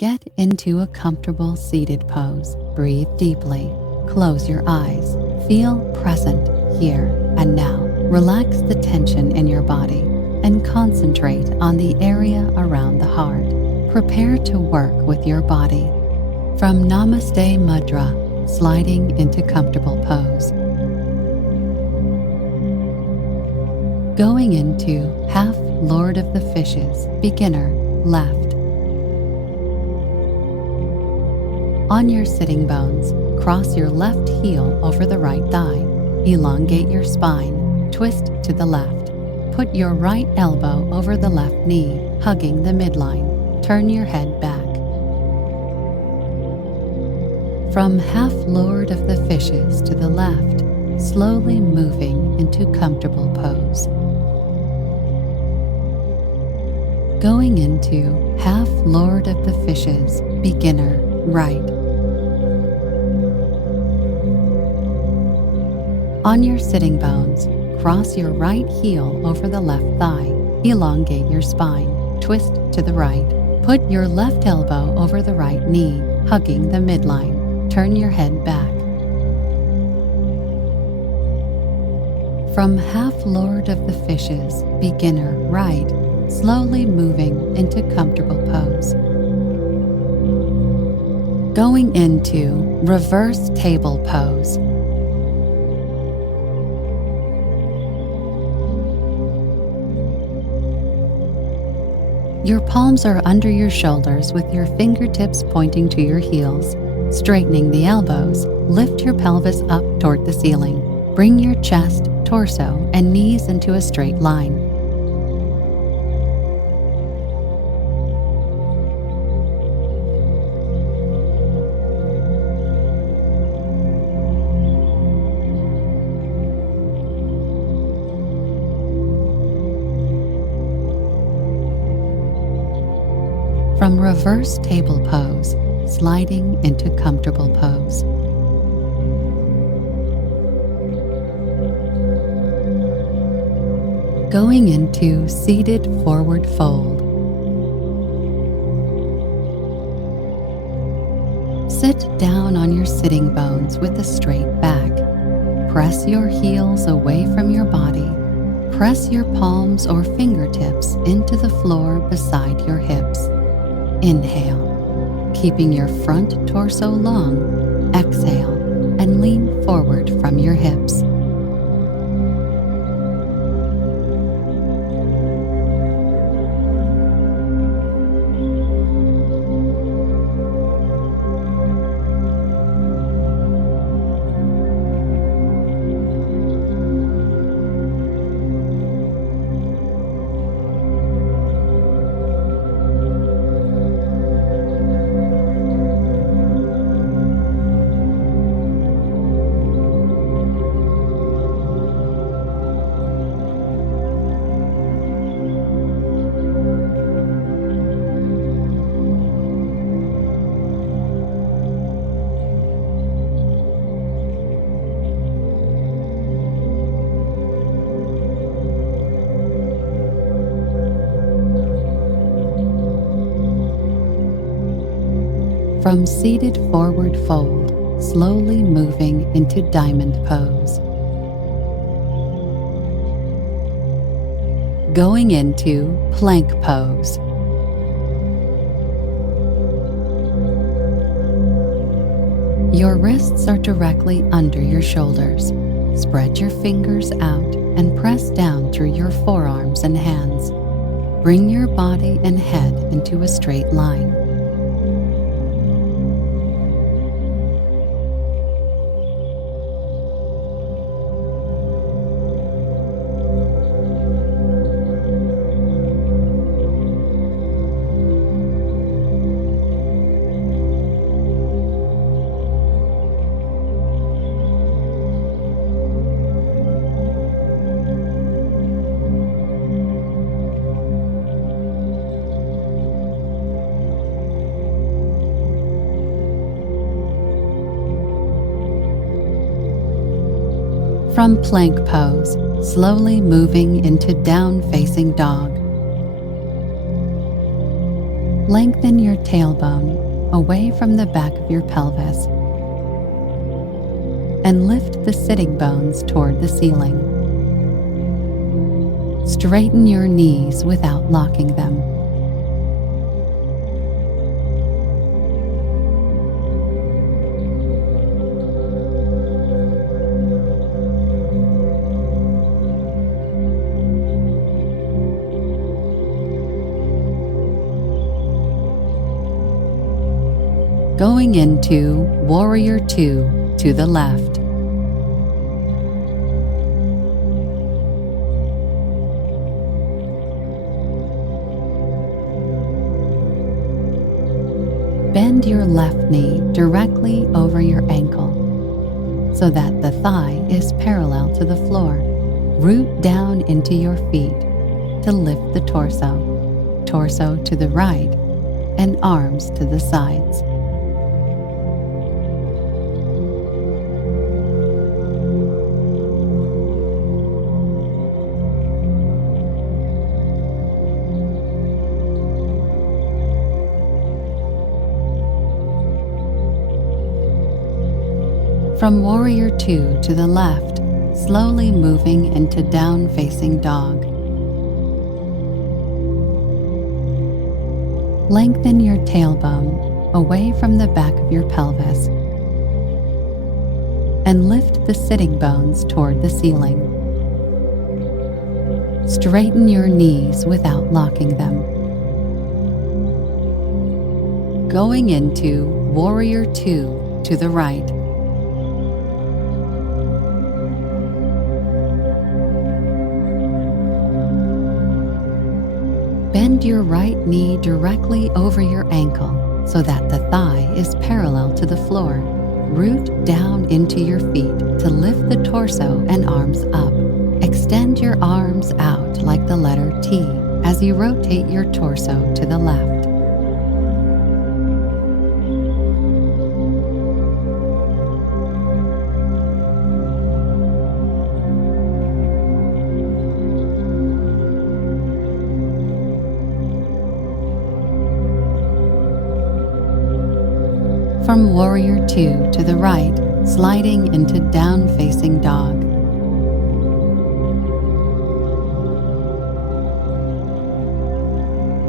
Get into a comfortable seated pose. Breathe deeply. Close your eyes. Feel present here and now. Relax the tension in your body and concentrate on the area around the heart. Prepare to work with your body. From Namaste Mudra, sliding into comfortable pose. Going into half Lord of the Fishes, beginner, left. On your sitting bones, cross your left heel over the right thigh. Elongate your spine, twist to the left. Put your right elbow over the left knee, hugging the midline. Turn your head back. From half Lord of the Fishes to the left, slowly moving into comfortable pose. Going into half Lord of the Fishes, beginner, right. On your sitting bones, cross your right heel over the left thigh. Elongate your spine, twist to the right. Put your left elbow over the right knee, hugging the midline. Turn your head back. From half Lord of the Fishes, beginner, right, slowly moving into comfortable pose. Going into reverse table pose. Your palms are under your shoulders with your fingertips pointing to your heels. Straightening the elbows, lift your pelvis up toward the ceiling. Bring your chest, torso, and knees into a straight line. From reverse table pose, sliding into comfortable pose. Going into seated forward fold. Sit down on your sitting bones with a straight back. Press your heels away from your body. Press your palms or fingertips into the floor beside your hips. Inhale, keeping your front torso long. Exhale, and lean forward from your hips. From seated forward fold, slowly moving into diamond pose. Going into plank pose. Your wrists are directly under your shoulders. Spread your fingers out and press down through your forearms and hands. Bring your body and head into a straight line. From plank pose, slowly moving into down-facing dog. Lengthen your tailbone away from the back of your pelvis and lift the sitting bones toward the ceiling. Straighten your knees without locking them. Going into Warrior 2 to the left. Bend your left knee directly over your ankle so that the thigh is parallel to the floor. Root down into your feet to lift the torso to the right, and arms to the sides. From Warrior 2 to the left, slowly moving into down-facing dog. Lengthen your tailbone away from the back of your pelvis and lift the sitting bones toward the ceiling. Straighten your knees without locking them. Going into Warrior 2 to the right. Bend your right knee directly over your ankle so that the thigh is parallel to the floor. Root down into your feet to lift the torso and arms up. Extend your arms out like the letter T as you rotate your torso to the left. From Warrior 2 to the right, sliding into down-facing dog.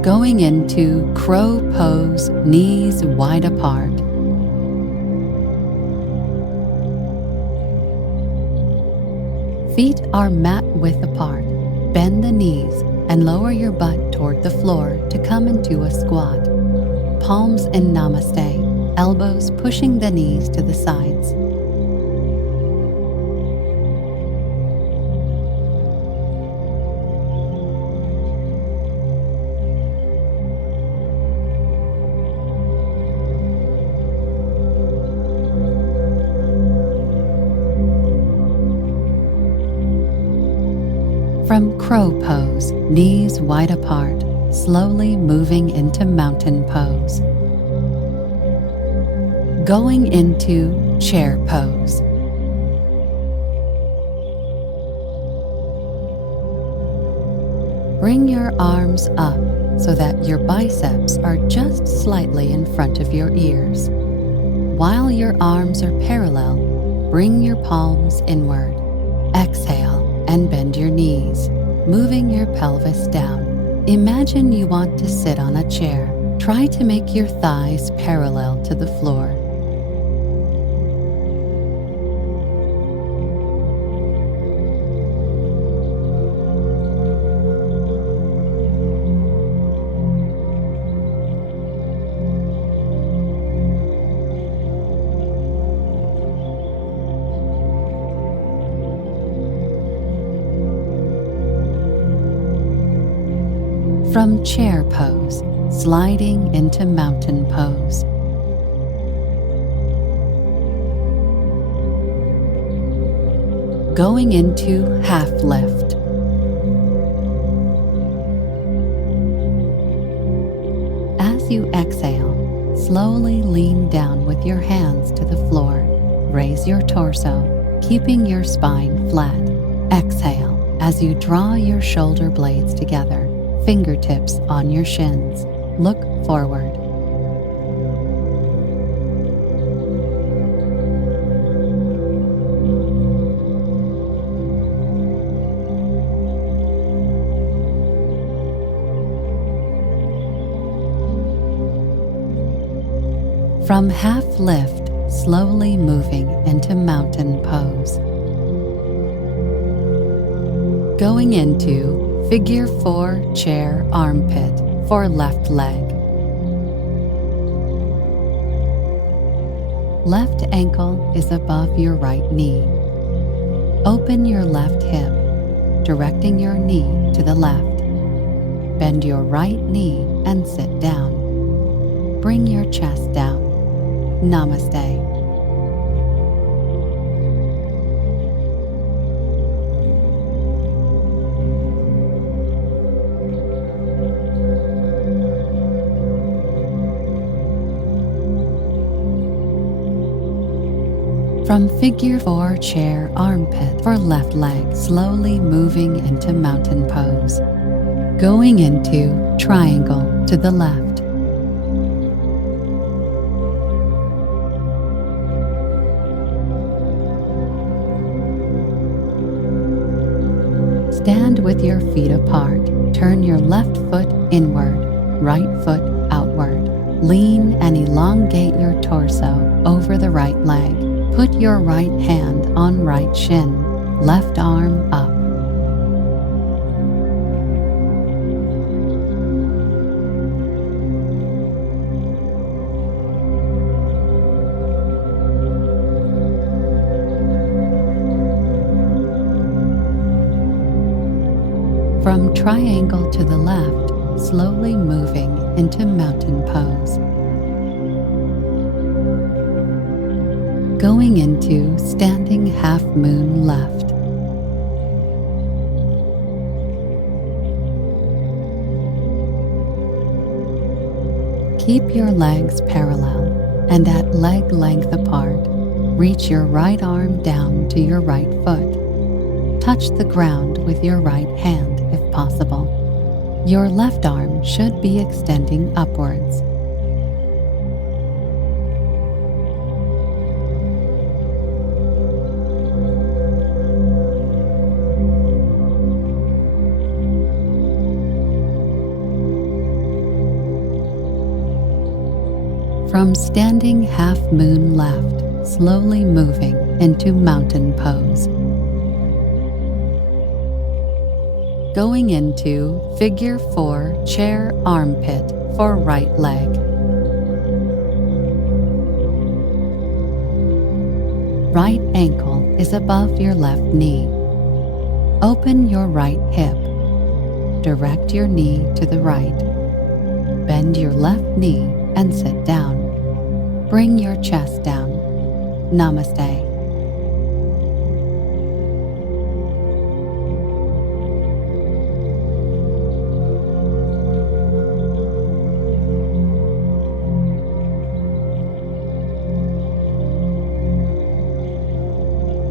Going into Crow Pose, knees wide apart. Feet are mat width apart. Bend the knees and lower your butt toward the floor to come into a squat. Palms in Namaste. Elbows pushing the knees to the sides. From Crow Pose, knees wide apart, slowly moving into Mountain Pose. Going into Chair Pose. Bring your arms up so that your biceps are just slightly in front of your ears. While your arms are parallel, bring your palms inward. Exhale and bend your knees, moving your pelvis down. Imagine you want to sit on a chair. Try to make your thighs parallel to the floor. From Chair Pose, sliding into Mountain Pose. Going into Half Lift. As you exhale, slowly lean down with your hands to the floor. Raise your torso, keeping your spine flat. Exhale as you draw your shoulder blades together. Fingertips on your shins. Look forward. From half lift, slowly moving into mountain pose. Going into figure 4 chair armpit for left leg. Left ankle is above your right knee. Open your left hip, directing your knee to the left. Bend your right knee and sit down. Bring your chest down. Namaste. From figure 4 chair armpit for left leg, slowly moving into mountain pose. Going into triangle to the left. Stand with your feet apart. Turn your left foot inward, right foot outward. Lean and elongate your torso over the right leg. Put your right hand on right shin, left arm up. From triangle to the left, slowly moving into mountain pose. Going into standing half moon left. Keep your legs parallel and at leg length apart. Reach your right arm down to your right foot. Touch the ground with your right hand if possible. Your left arm should be extending upwards. From standing half moon left, slowly moving into mountain pose. Going into figure 4 chair armpit for right leg. Right ankle is above your left knee. Open your right hip. Direct your knee to the right. Bend your left knee and sit down. Bring your chest down. Namaste.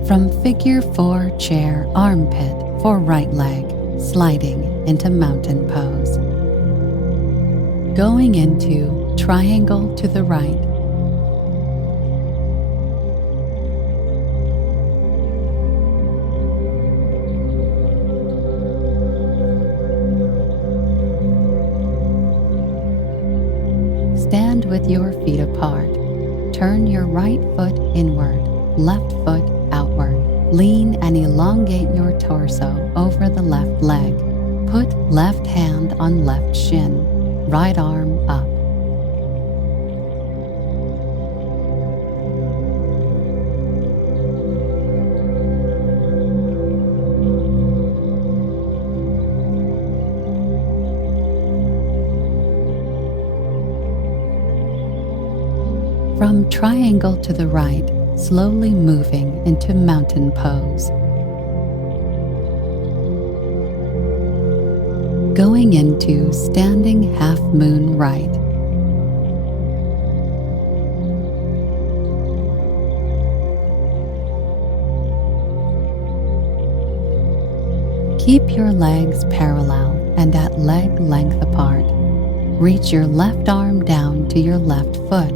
From figure 4 chair armpit for right leg, sliding into mountain pose. Going into triangle to the right. Stand with your feet apart. Turn your right foot inward, left foot outward. Lean and elongate your torso over the left leg. Put left hand on left shin, right arm up. From triangle to the right, slowly moving into mountain pose. Going into standing half moon right. Keep your legs parallel and at leg length apart. Reach your left arm down to your left foot.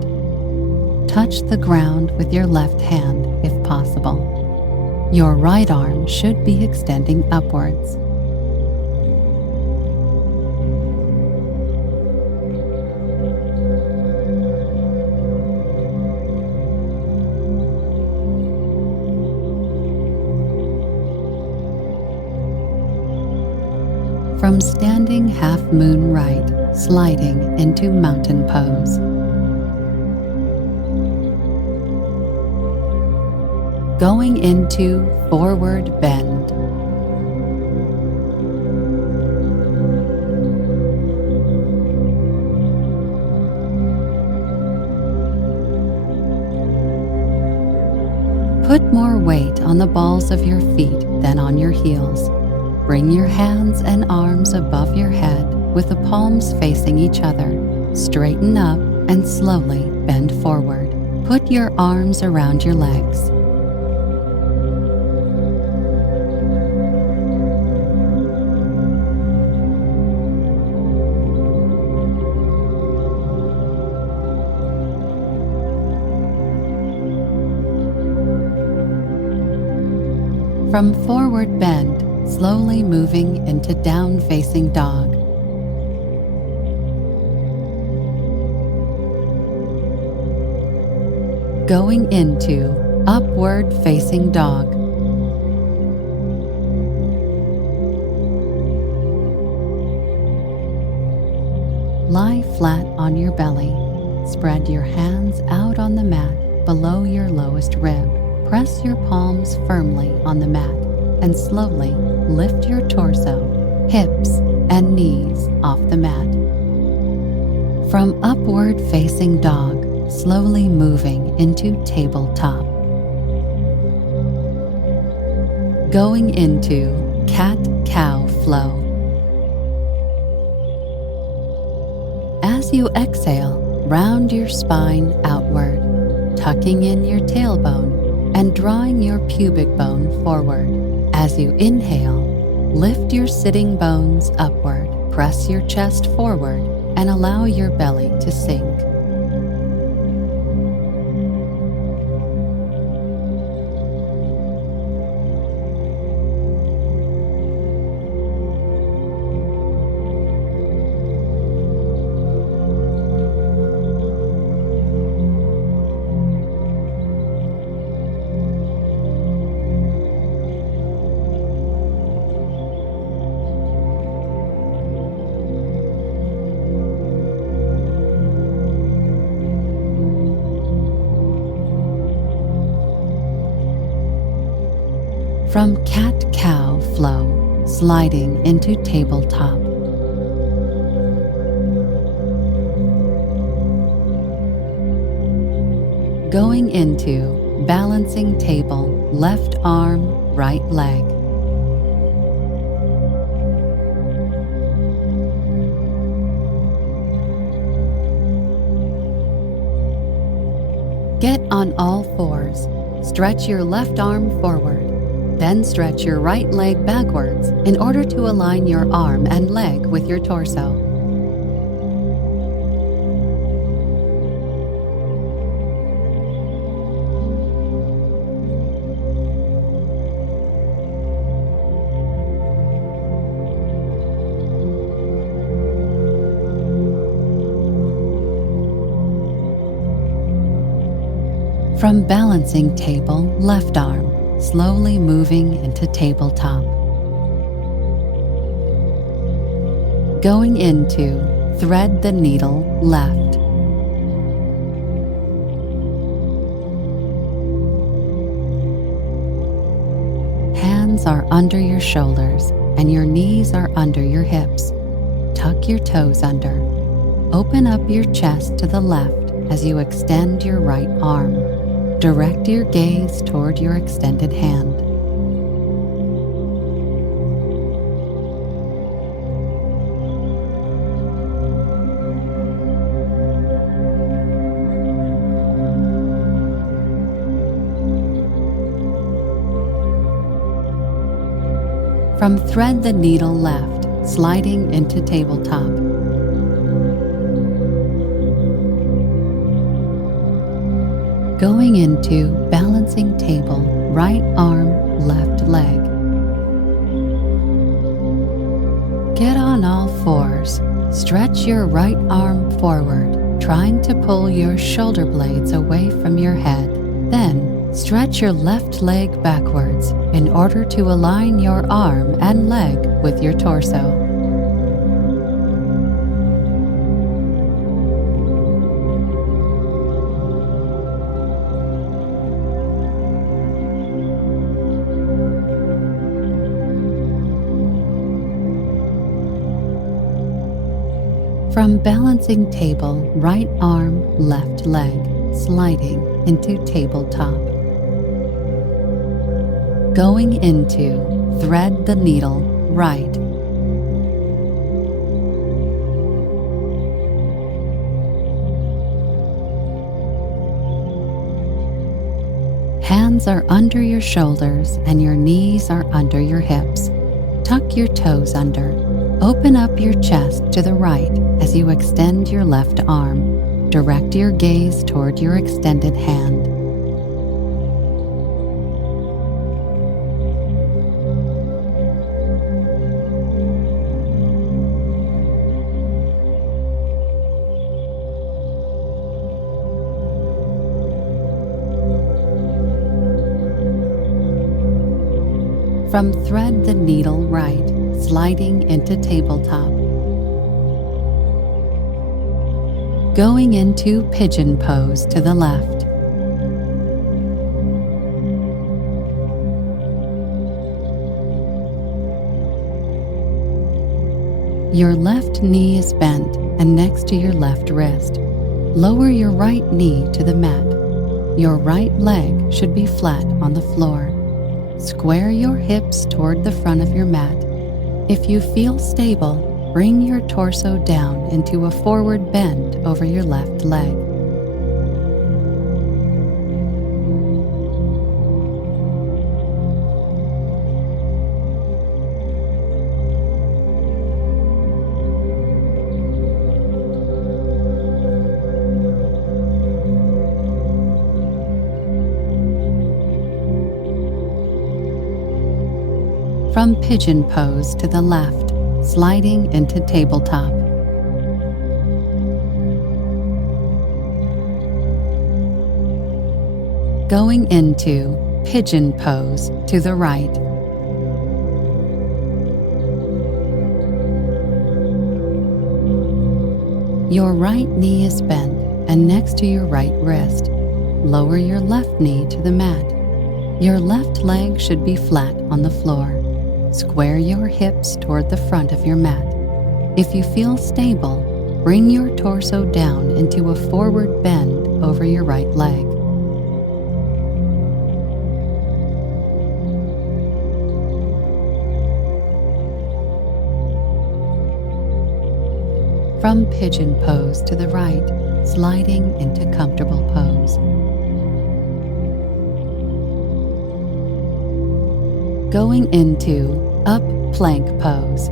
Touch the ground with your left hand if possible. Your right arm should be extending upwards. From standing half moon right, sliding into mountain pose. Going into forward bend. Put more weight on the balls of your feet than on your heels. Bring your hands and arms above your head with the palms facing each other. Straighten up and slowly bend forward. Put your arms around your legs. From forward bend, slowly moving into down-facing dog. Going into upward-facing dog. Lie flat on your belly. Spread your hands out on the mat below your lowest rib. Press your palms firmly on the mat and slowly lift your torso, hips, and knees off the mat. From upward facing dog, slowly moving into tabletop. Going into cat-cow flow. As you exhale, round your spine outward, tucking in your tailbone and drawing your pubic bone forward. As you inhale, lift your sitting bones upward, press your chest forward, and allow your belly to sink. From cat-cow flow, sliding into tabletop. Going into balancing table, left arm, right leg. Get on all fours. Stretch your left arm forward. Then stretch your right leg backwards in order to align your arm and leg with your torso. From balancing table, left arm, slowly moving into tabletop. Going into thread the needle left. Hands are under your shoulders and your knees are under your hips. Tuck your toes under. Open up your chest to the left as you extend your right arm. Direct your gaze toward your extended hand. From thread the needle left, sliding into tabletop. Going into balancing table, right arm, left leg. Get on all fours. Stretch your right arm forward, trying to pull your shoulder blades away from your head. Then, stretch your left leg backwards in order to align your arm and leg with your torso. From balancing table, right arm, left leg, sliding into tabletop. Going into thread the needle, right. Hands are under your shoulders and your knees are under your hips. Tuck your toes under. Open up your chest to the right as you extend your left arm. Direct your gaze toward your extended hand. From thread the needle right, sliding into tabletop. Going into pigeon pose to the left. Your left knee is bent and next to your left wrist. Lower your right knee to the mat. Your right leg should be flat on the floor. Square your hips toward the front of your mat. If you feel stable, bring your torso down into a forward bend over your left leg. From pigeon pose to the left, sliding into tabletop. Going into pigeon pose to the right. Your right knee is bent and next to your right wrist. Lower your left knee to the mat. Your left leg should be flat on the floor. Square your hips toward the front of your mat. If you feel stable, bring your torso down into a forward bend over your right leg. From pigeon pose to the right, sliding into comfortable pose. Going into up plank pose.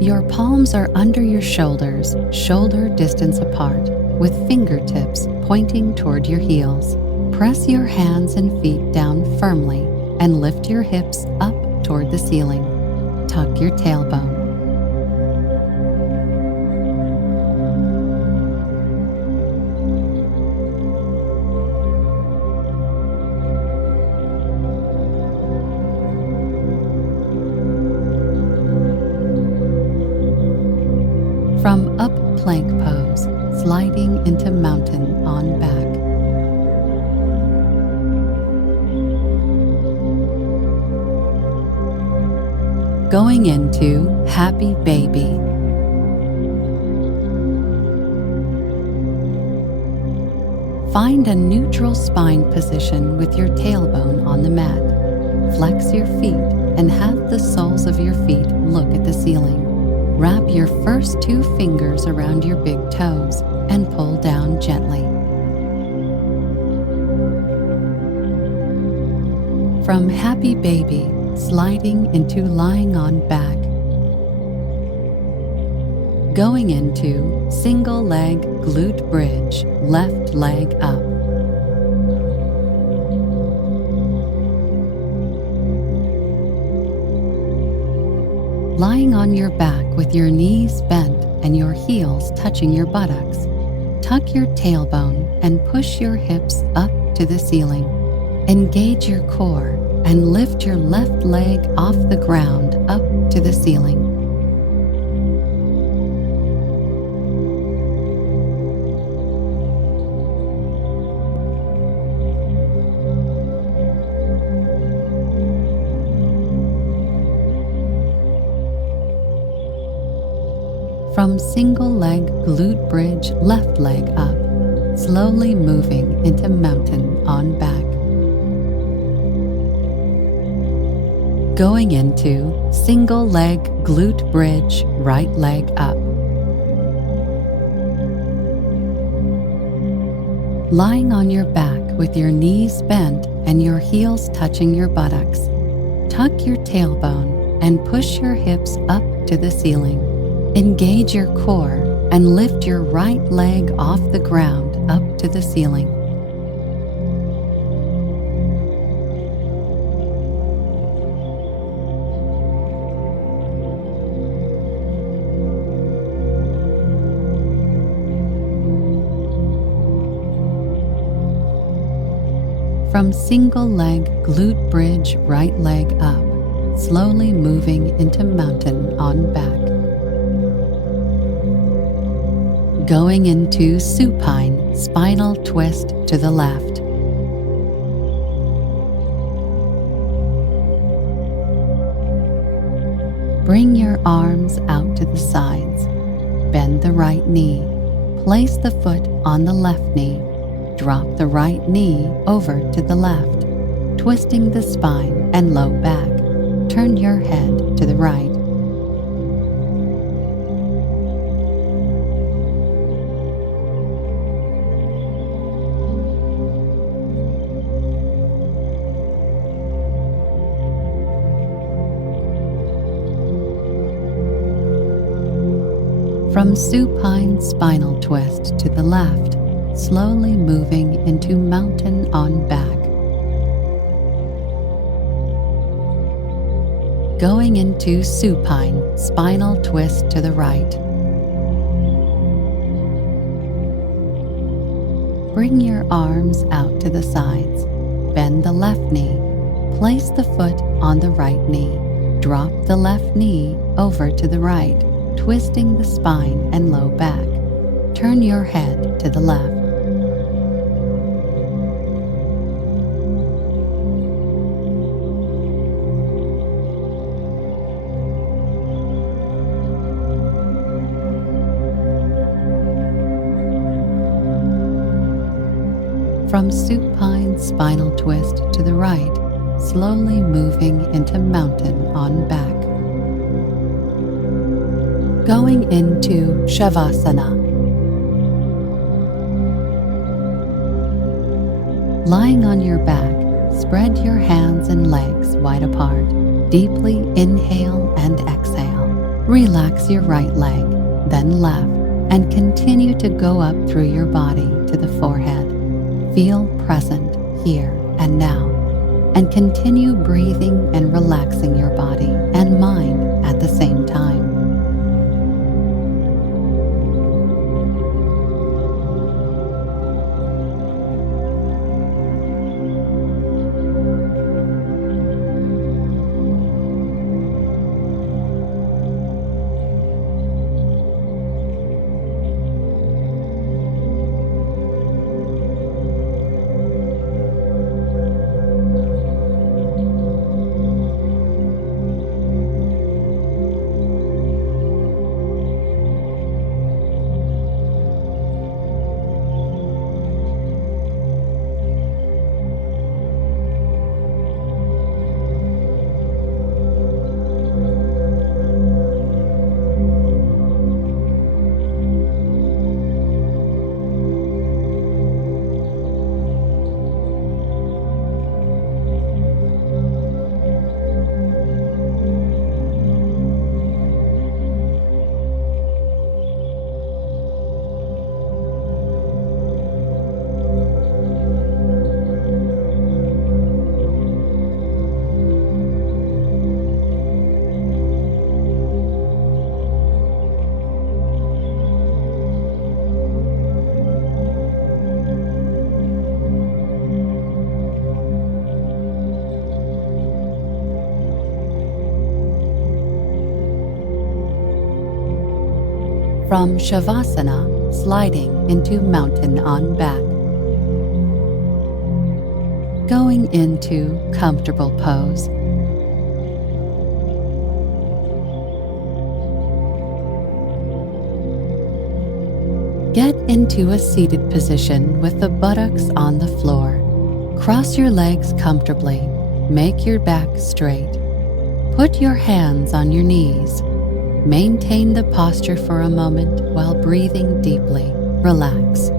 Your palms are under your shoulders, shoulder distance apart, with fingertips pointing toward your heels. Press your hands and feet down firmly and lift your hips up toward the ceiling. Tuck your tailbone. From up plank pose, sliding into mountain on back. Going into happy baby. Find a neutral spine position with your tailbone on the mat. Flex your feet and have the soles of your feet look at the ceiling. Wrap your first 2 fingers around your big toes and pull down gently. From happy baby, sliding into lying on back. Going into single leg glute bridge, left leg up. Lying on your back with your knees bent and your heels touching your buttocks, tuck your tailbone and push your hips up to the ceiling. Engage your core and lift your left leg off the ground up to the ceiling. From single leg glute bridge, left leg up, slowly moving into mountain on back. Going into single leg glute bridge, right leg up. Lying on your back with your knees bent and your heels touching your buttocks, tuck your tailbone and push your hips up to the ceiling. Engage your core and lift your right leg off the ground up to the ceiling. From single leg glute bridge, right leg up, slowly moving into mountain on back. Going into supine spinal twist to the left. Bring your arms out to the sides. Bend the right knee. Place the foot on the left knee. Drop the right knee over to the left, twisting the spine and low back. Turn your head to the right. From supine spinal twist to the left, slowly moving into mountain on back. Going into supine spinal twist to the right. Bring your arms out to the sides. Bend the left knee. Place the foot on the right knee. Drop the left knee over to the right, twisting the spine and low back. Turn your head to the left. From supine spinal twist to the right, slowly moving into mountain on back. Going into Shavasana. Lying on your back, spread your hands and legs wide apart. Deeply inhale and exhale. Relax your right leg, then left, and continue to go up through your body to the forehead. Feel present here and now, and continue breathing and relaxing your body and mind at the same time. From Shavasana, sliding into mountain on back. Going into comfortable pose. Get into a seated position with the buttocks on the floor. Cross your legs comfortably. Make your back straight. Put your hands on your knees. Maintain the posture for a moment while breathing deeply. Relax.